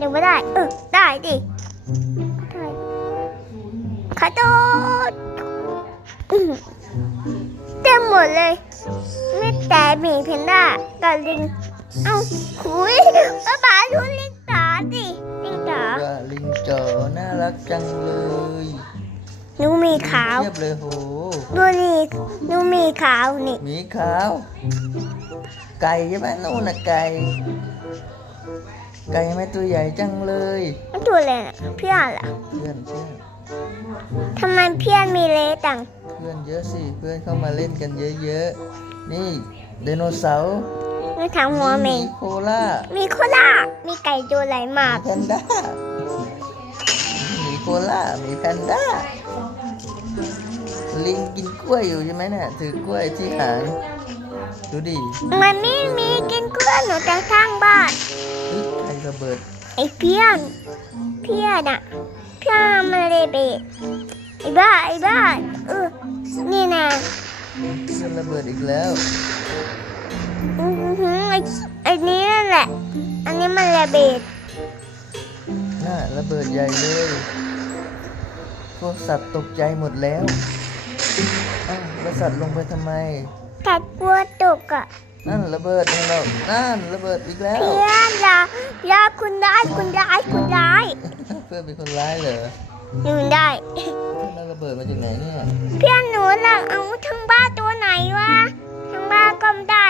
ยังไม่ได้ เออ ได้ดิได้ขอโทษอื้อหือเต็มหมดเลย ไม่แต่หมีเพนด้ากับลิง เอ้าคุยป้าป๋าดูลิงตาดิลิงตาว่าลิงจ๋อน่ารักจังเลยหนูมีขาวเทียบเลยโหดูนี่หนูมีขาวนี่หมีขาว ไก่ใช่ไหมนู่นน่ะไก่ ไก่ไหมตัวใหญ่จังเลยมันตัวอะไรน่ะเพื่อนเหรอเพื่อนเพื่อนทำไมเพื่อนมีเลตังเพื่อนเยอะสิเพื่อนเข้ามาเล่นกันเยอะๆนี่ไดโนเสาร์ไม่ทางหัวเมมีงโคล่ามีโคล่ามีไก่ตัวไหลมากแพนด้ามีโคล่ามีแพนด้าลิงกินกล้วยอยู่ใช่ไหมเนี่ยถือกล้วยที่หางดูดิมันไม่มีกินกล้วยหนูจะสร้างบ้านเฮ้ยใค รระเบิด ไอ้เพื่อนเพื่อนอะเพื่อนมาเลยเบะไอ้บ้าไอ้บ้าเออนี่นะเพื่อนระเบิดอีกแล้วอือหือไอ้ไอ้นี้นั่นแหละ อันนี้มันระเบิดน่าระเบิดใหญ่เลยพวกสัตว์ตกใจหมดแล้วอ้าวแล้วสัตว์ลงไปทำไมแต่กลัวตกอะ นั่นระเบิดของเรานั่นระเบิดอีกแล้ว เพื่อนอย่าอย่าคุณร้ายคุณร้ายคุณร้ายเพื่อนเป็นคนร้ายเหรอหนูได้เพื่อนเอาระเบิดมาจากไหนเนี่ยเพื่อนหนูเราเอาทั้งบ้านตัวไหนวะทั้งบ้านก็ไม่ได้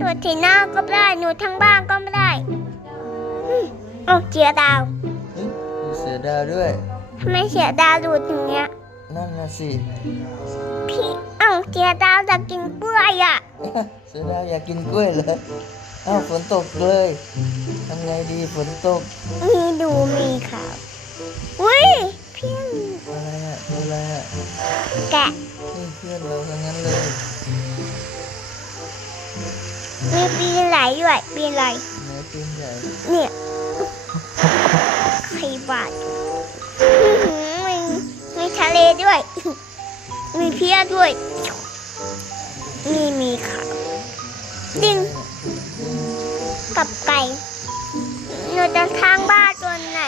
ตัวทีหน้าก็ไม่ได้หนูทั้งบ้านก็ไม่ได้อืมเอาเจียดาวเฮ้ยมีเสือดาวด้วยทำไมเสียดาวหลุดอย่างเงี้ย นั่นน่ะสิพี่เอ้าเจียดาวจะกินกล้วยอะเสือดาวอยากกินกล้วยเหรออ้าวฝนตกเลยทำไงดีฝนตก มีดูมีขาวอุ้ยเพื่อนอะไรอะตัวอะไรอะแกะเฮ้ยเพื่อนเราทั้งนั้นเลยมีปีนไหลด้วยปีนไหลไหนปืนใหญ่เนี่ยใครบาด ด้วย มีเพียด้วย มีมีขาวดิงกับไก่หนูจะทางบ้านตัวไหน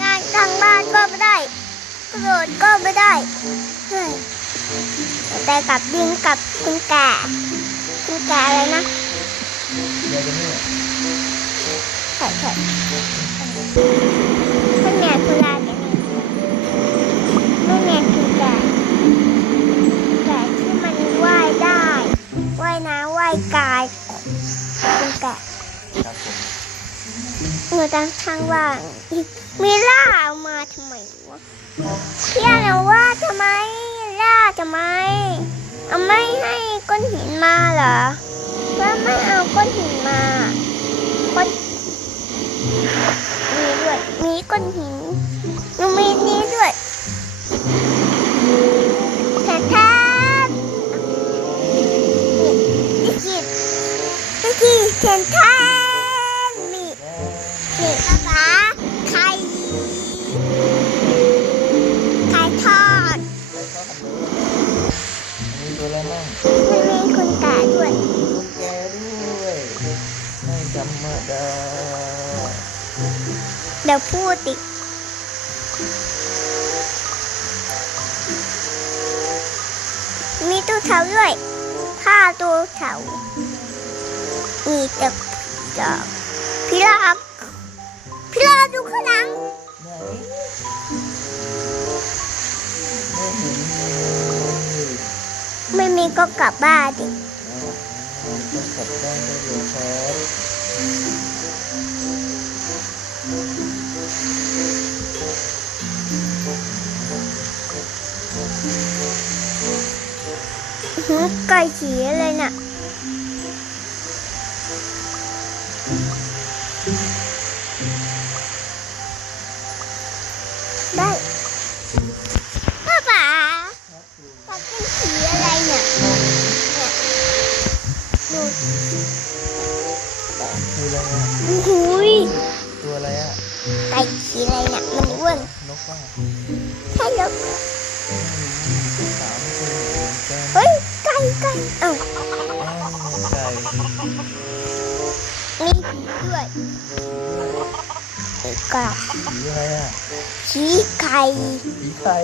งานทางบ้านก็ไม่ได้กระโดดก็ไม่ได้เฮ้ยแต่กับดิงกับคุณแก่คุณแก่อะไรนะใหญ่กันเนี่ยใช่ใช่ายคุณแก่ครับผมหนูตั้งข้างว่างมีล่าเอามาทำไมวะเพี่อนเอาว่าทำไมล่าทำไมเอาไม่ให้ก้อนหินมาเหรอว่าไม่เอาก้อนหินมาก้อนมีด้วยมีก้อนหินหนูมีนี้ด้วย นี่แทนแทนนี่นี่ป๊าป๊าไข่ไข่ทอดมีตัวอะไรบ้างมันมีคุณตาด้วยตุ๊กแกด้วยไม่ธรรมดาเดี๋ยวพูดดิมีตู้เท้าด้วยผ้าตู้เท้า มีแต่ดอกพี่ลากพี่ลากดูข้างหลังไหนไม่เห็นเลยไม่มีก็กลับบ้านดิต้องกลับบ้านได้เลยครับหือไก่ฉี่เลยน่ะ ได้ป้าป๋าป้าเป็นสีอะไรเนี่ยเนี่ยดูคืออะไรอะหูยตัวอะไรอะไก่สีอะไรเนี่ยมันอ้วนนกว่าใช่แล้วสามตัวเหมือนกันเฮ้ยไก่ไก่เอ้า ก่มีผีด้วยอีกกะผีอะไรอะชี้ไข่ผีไข่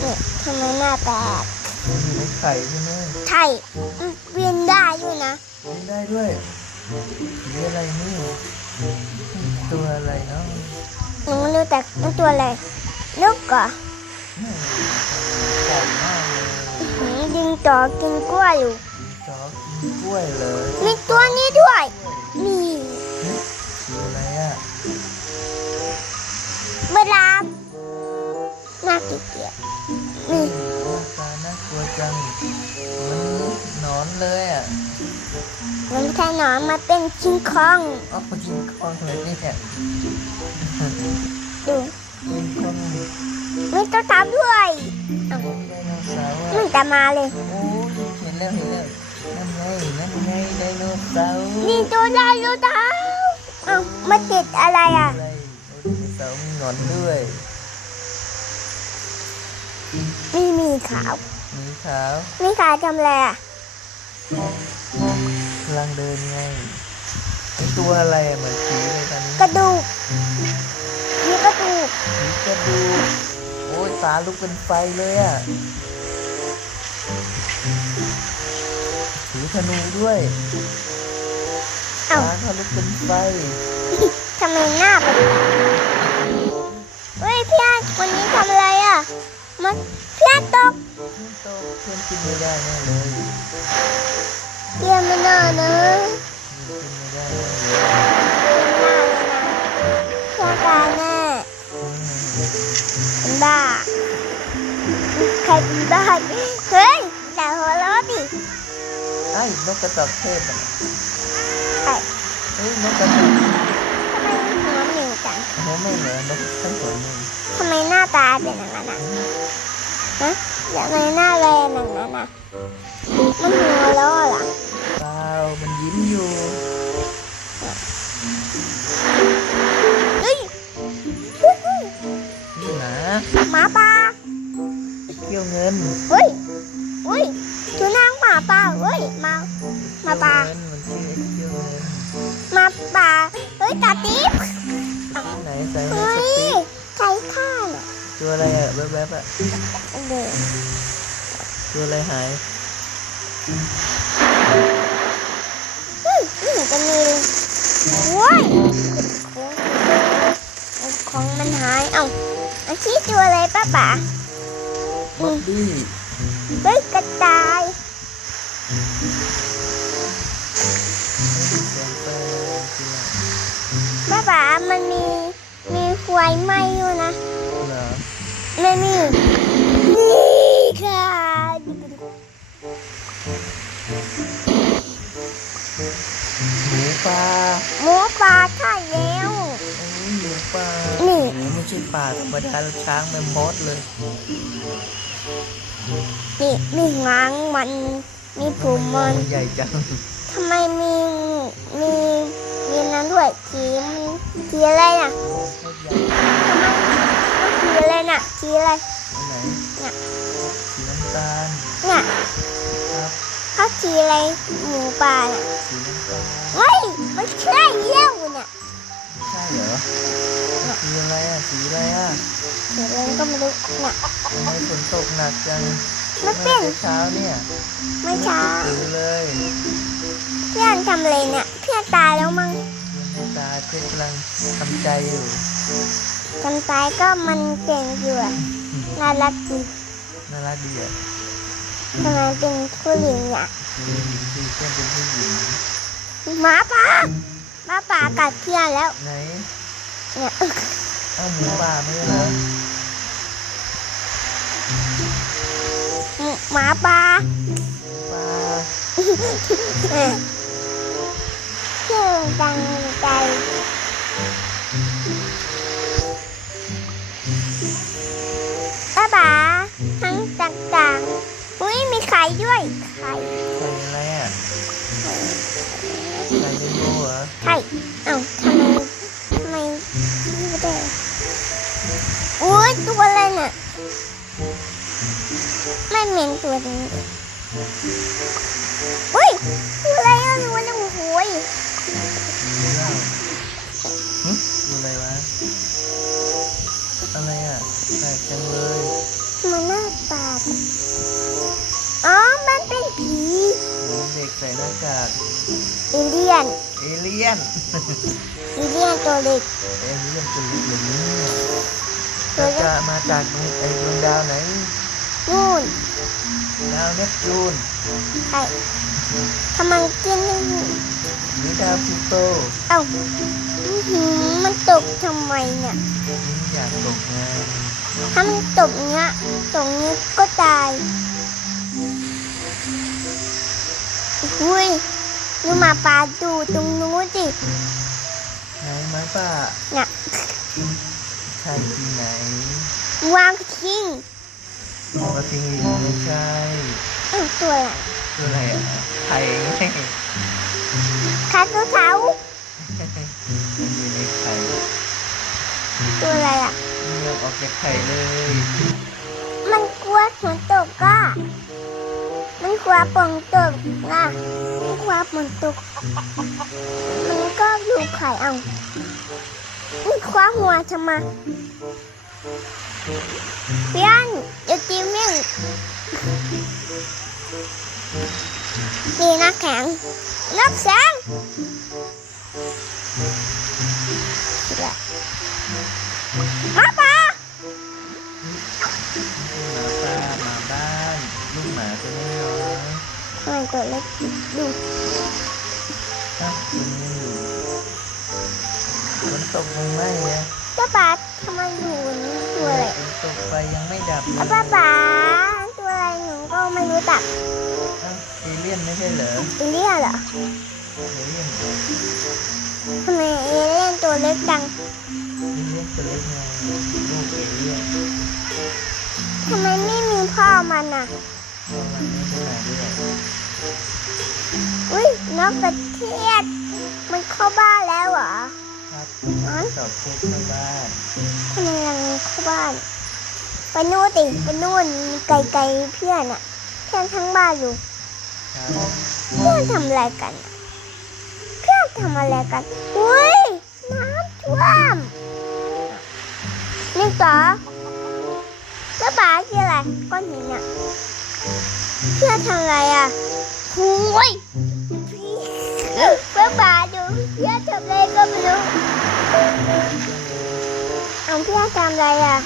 เนี่ยทำไมหน้าแปลกมันอยู่ในไข่ใช่ไหมใช่มันเวียนได้ด้วยนะกินได้ด้วยผีอะไรนี่ตัวอะไรเนาะหนูไม่รู้แต่มันตัวอะไรนกเหรอใหญ่มากเลยหืมดึงต่อกินกล้วยอยู่ผีจอกกินกล้วยเลย มีตัวนี้ด้วยนี่ ผีอะไรอะเวลาหน้าเกลียดๆนี่หน้าตาน่ากลัวจังมันหนอนเลยอะมันไม่ใช่หนอนมาเป็นชิงคองอ๋อกินคองเลยเนี่ยดูกินคองมีตัวตามด้วยไดโนเสาร์มัอะนจะมาเลยโอ้ยเห็นแล้วเห็นแล้วนั่นไงนั่นไงไดโนเสาร์นี่ตัวได้ตัวเท้า เอ้ามาติดอะไรอะอะไรโอ้ยไดโนเสาร์มีหงอนด้วย มีมีขาว มีขาวมีขาวทำอะไรอะกำลังเดินไงเป็นตัวอะไรอะเหมือนผีเลยตอนนี้กระดูกมีกระดูกผีกระดูกโอ้ยตาลุกเป็นไฟเลยอะถือธนูด้วย เอ้าตาเขาลุกเป็นไฟทำไมหน้าเป็นเฮ้ยพี่อาวันนี้ทำอะไรอะ มันพี่อาตกเพื่อนโตเพื่อนกินไม่ได้แน่เลยเกียร์ไม่น่านะกินไม่ได้แน่เลยพี่อาตายแน่อืมเป็นบ้าใครเป็นบ้าเฮ้ยแต่หัวเราะดิไอ้นกกระจอกเทศอะใคร เฮ้ยนกกระจอกทำไมหัวเหม่งจังโอ้ไม่เหมือนนกทั้งสองมือทำไมหน้าตาเป็นอย่างนั้นอะฮะทำไมหน้าแรงอย่างนั้นอะมันหัวเราะเหรอเปล่ามันยิ้มอยู่เฮ้ยนี่นะหมาป่าเขี้ยวเงินเฮ้ยเฮ้ยดูนางหมาป่าเฮ้ยมาหมาป่า บๆอะเด็กตัวอะไรหายเฮ้ยนี่จะมีโว้ยของมันหาย เอ้าอาชีพตัวอะไรป้าป๋าบอบบี้เฮ้ยกระต่ายแซนเตอร์จริงป้าป๋ามันมีมีไฟไหม้อยู่นะๆเหรอ ไม่มีนี่ค่ะหมูป่าหมูป่าใช่แล้วโอ้ยหมูป่านี่หมูไม่ใช่ป่าธรรมดาแล้วช้างแมมมอสเลยนี่มีหางมันมีผมมันใหญ่จังทำไมมีมีมีนั้นด้วยสีมันสีอะไรน่ะ อะไรน่ะสีอะไรอันไหนเนี่ยสีน้ำตาลเนี่ยครับเขาสีอะไรหมูป่าน่ะสีน้ำตาลเฮ้ยไม่ใช่เลี้ยวเนี่ยใช่เหรอมันคืออะไรอะสีอะไรอะสีอะไรก็ไม่รู้เนี่ยทำไมฝนตกหนักจังไม่เป็นมื่อเช้าเนี่ยไม่ช้าถือเลยเพื่อนทำอะไรเนี่ยเพื่อนตายแล้วมั้งยังตาเพชรกำลังทำใจอยู่ กันตายก็มันเก่งอยู่อะน่ารักดีน่ารักดีอะทำไมเป็นผู้หญิงเนี่ยมีหญิงที่เพื่อนเป็นผู้หญิงหมาป่าหมาป่ากัดเพื่อนแล้วไหนเนี่ยเอ้าหมูป่าไม่ใช่เหรอหมาป่าป่าเออชื่อดังใจ ป๋าทั้งต่างต่างอุ้ยมีไข่ด้วยไข่ไข่อะไรอะไข่เมโลเหรอไข่เอ้าทำไมทำไมไม่ได้อุ้ยตัวอะไรน่ะไม่เหม็นตัวนี้อุ้ยตัวอะไรอะตัวอะไรโอ้โหอะไรวะอะไรอะ แปลกจังเลยมันหน้าตาอ๋อ มันเป็นผีเหมือนเด็กใส่หน้ากากเอเลี่ยน เอเลี่ยน เอเลี่ยนตัวเล็ก เอเลี่ยนตัวเล็กอย่างนี้เนี่ยตัวเล็จะกมาจากไอ้ดวงดาวไหนนู่นดาวเนปจูนใช่ทำไมกินไม่หมดหรือดาวพลูโต เอ้าอื้อหือมันตกทำไมเนี่ยนี่อยากตกงาน ถ้ามันตกเนี้ยตรงนี้ก็ตายอุ้ยดูหมาป่าดูตรงนู้นสิไหนไม้ป่าเนี่ยใช่ที่ไหนวางทิ้งปกติไม่ใช่เอ้าตัวอะไรตัวอะไรอะไข่ไงขาตัวเท้ามันอยู่ในไข่ตัวอะไรอะเลื อกออกจากไข่เลย มันกลัวฝนตกก็มันกลัวฝนตกนะมันกลัวฝนตก มันก็อยู่ไข่เอามันคว้าหัวทำไมเพี้ยนอย่าจิ้มมิ่งนี่นะแข็งนับแสง ตัวเล็กดูม่อยู่ฝนตกมึงไหมเนี่ยเจ้าป่าทำไมอยู่นี่ตัวอะไรตกไฟยังไม่ดับเลยอะป้าป๋าตัวอะไรหนูก็ไม่รู้จักเอเลี่ยนไม่ใช่เหรอเอเลี่ยนเหรอเอเลี่ยนทำไมเอเลี่ยนตัวเล็กจังเอเลี่ยนตัวเล็กไงลูกเอเลี่ยนทำไมไม่มีพ่อมันอะพ่อมันไม่ได้ด้วย อุ้ยนกกระเทียดมันเข้าบ้านแล้วเหรอครับอ๋อสอบเช็คในบ้านทำไมยังเข้าบ้าน ไปนู่นติไปนู่นไกลๆเพื่อนอะเพื่อนทั้งบ้านอยู่ครับเพื่อนทำอะไรกันอะเพื่อนทำอะไรกันอุ้ยน้ำท่วมนี่ต่อแล้วป๋าคืออะไรก้อนหินอะ เพื่อนทำอะไรอะหุยเพื่อนป๋าดูเพื่อนทำอะไรก็ไม่รู้เอาเพื่อนทำอะไรอะ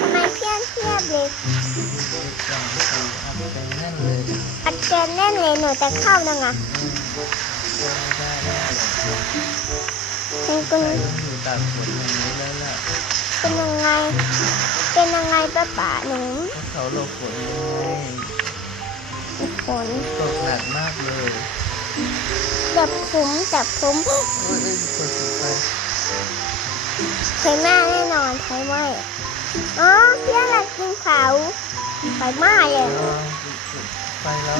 ทำไมเพื่อนเทียบเลยอเอาไปนั่นเกมแน่นเลยหนูจะเข้าดังอะไม่ได้แล้วเป็นครต้องอยู่ตากฝนอย่างนี้แล้วล่ะเป็นยังไง เป็นยังไงป้าป๋าหนูพวกเขาหลบฝนยังไงมีฝนตกหนักมากเลยจับผมจับผมโอ้ยเอ้ยเปิดไฟไฟไหม้แน่นอนไฟไหม้อ๋อเพื่อนเรากินเผาไฟไหม้เลยอ๋อไฟเรา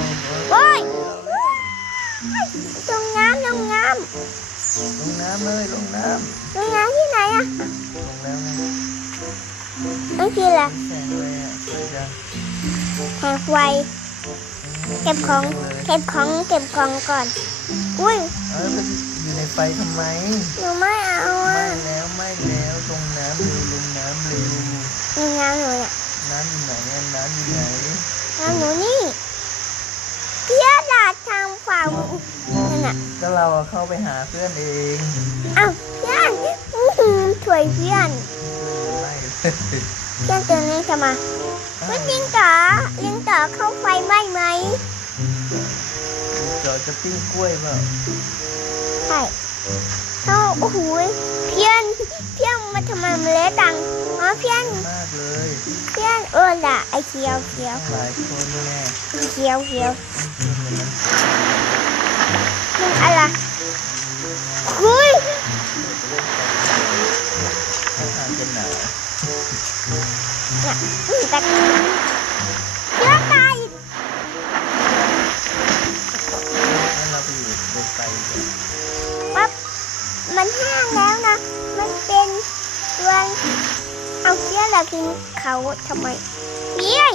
โอ้ยตรงน้ำตรงน้ลงน้ำเลยลงน้ำตรงน้ำที่ไหนอะำลงแล้วไง นั่นคืออะไรแสงเลยอะสวยจังแหงไฟเก็บของเก็บของเก็บของก่อน อุ้ยเออมันอยู่ในไฟทำไมหนูไม่เอาไม่อะแล้วไม่แล้วลงน้ำเร็วลงน้ำเร็วตรงน้ำหนูเนี่ยน้ำอยู่ไหนอะน้ำอยู่ไหนน้ำหนูนี่เพื่อนหลาดทางฝั่งนั่นน่ะก็เราอะเข้าไปหาเพื่อนเองอ้าวเพื่อนอื้อหือถวยเพื่อน ไม่เพื่อนตัวนี้จะมาเพื่อนลิงต่อลิงต่อเข้าไฟไหม้ไหมจอจะปิ้งกล้วยเปล่าใช่เข้าโอ้โหเพื่อนเพื่อนมาทำไมมันเละตังอ๋อเพื่อนมากเลยเพื่อนเออละไอเขียวเขียวหลายคนแน่เขียวเขียวกินกันมันมันอะไร แต่เพื่อนตายอีกงั้เราไปอยู่บนไฟกันปั๊บมันแห้งแล้วนะ มันเป็นตัวเอาเพื่อเรากินเขาทำไมเย้ย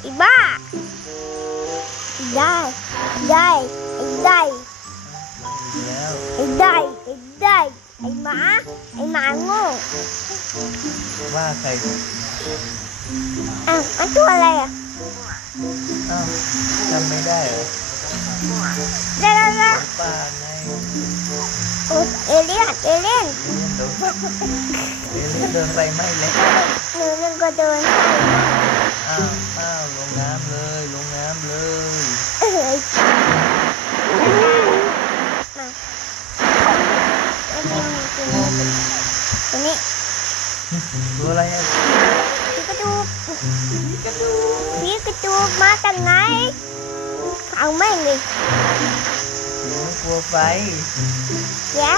ไอ้บ้า ได้ได้ไอ้ได้แล้วไอ้ได้ไอ้ได้ไอ้หมาไอ้หมาโง่ว่าใคร อะมันตัวอะไรอะอ้าวจำไม่ได้เหรอเดี๋ยวๆหมูป่าไงๆโอ้เอเลี่ยนเอเลี่ยนเอเลี่ยนโดนเอเลี่ยนเดินไปไม่แล้วหนูนึงก็เดินไปอ้าวอ้าวลงน้ำเลยลงน้ำเลยเอ้ยมาไอ้นี่มันคือตัวนี้ตัวอะไรอะผีกระ ดูกผีกระดูกมาจากไหนเอาแม่งเลยผีไม่กลัวไฟเดี๋ย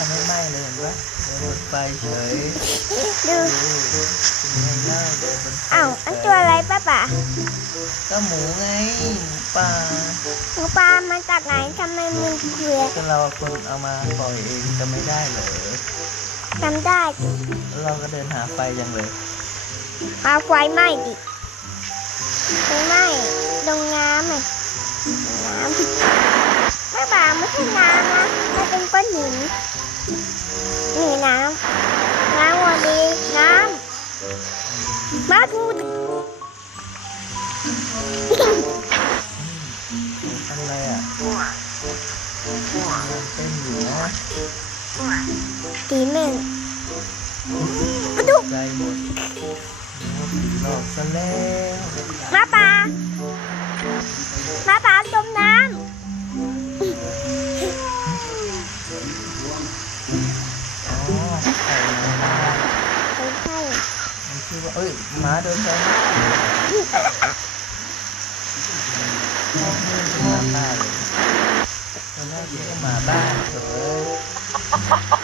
าเห็นบ้านไม่ไหม้เลยเห็นปะเดินบนไฟเฉยดูดูเป็นไงเล่าเดินบนไฟอ้าวอันตัวอะไรป้าป๋าก็หมูไงหมูป่าหมูปลามาจากไหนทำไมมันเกลือก็เราคนเอามาปล่อยเองจะไม่ได้เหรอทำได้ดิแล้วเราก็เดินหาไฟจังเลยเอาไฟไหม้ดิไฟไหม้ลงน้ำไงน้ำป้าป๋าไม่ใช่น้ำนะมันเป็นก้อนหิน นี่น้ำน้ำวันดีน้ำมาดูอะไรอะมันเต้นอยู่นะตีแม่งมาดูใจหมดโอ้ผีหลอกซะแล้วมาป่ามาป่าจม เอ้ยหมาเดินไปหมาบ้าเลยตอนแรกคิดว่าหมาบ้าเฉย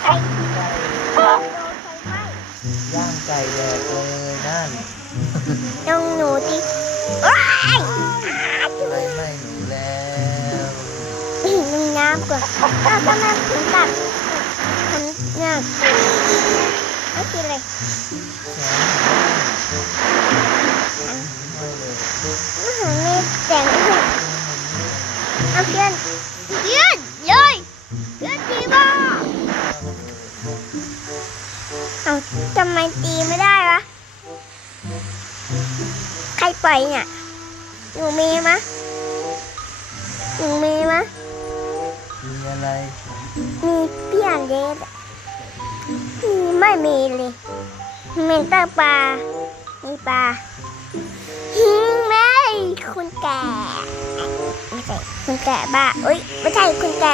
ไอ้โดนไฟไหม้ย่างไก่แดกเลยนั่นลงหนูดิว้ายไฟไหม้หนูแล้วลงน้ำก่อนอ้าวทำไมถึงแบบฉันเนี่ยไม่กินเลยแเอาเพื่อนเพื่อนเลยเพื่อนตีบ้าเอาทำไมตีไม่ได้วะ ใครปล่อยเนี่ยหนูมีมะหนูมีมะมีอะไร มีเพี่อนเล็กไม่มีเลยเหม็นแตาปลามีปลาหิงแม่คุณแก่ไม่ใช่ คุณแก่บ้าเอ้ย ไม่ใช่คุณแก่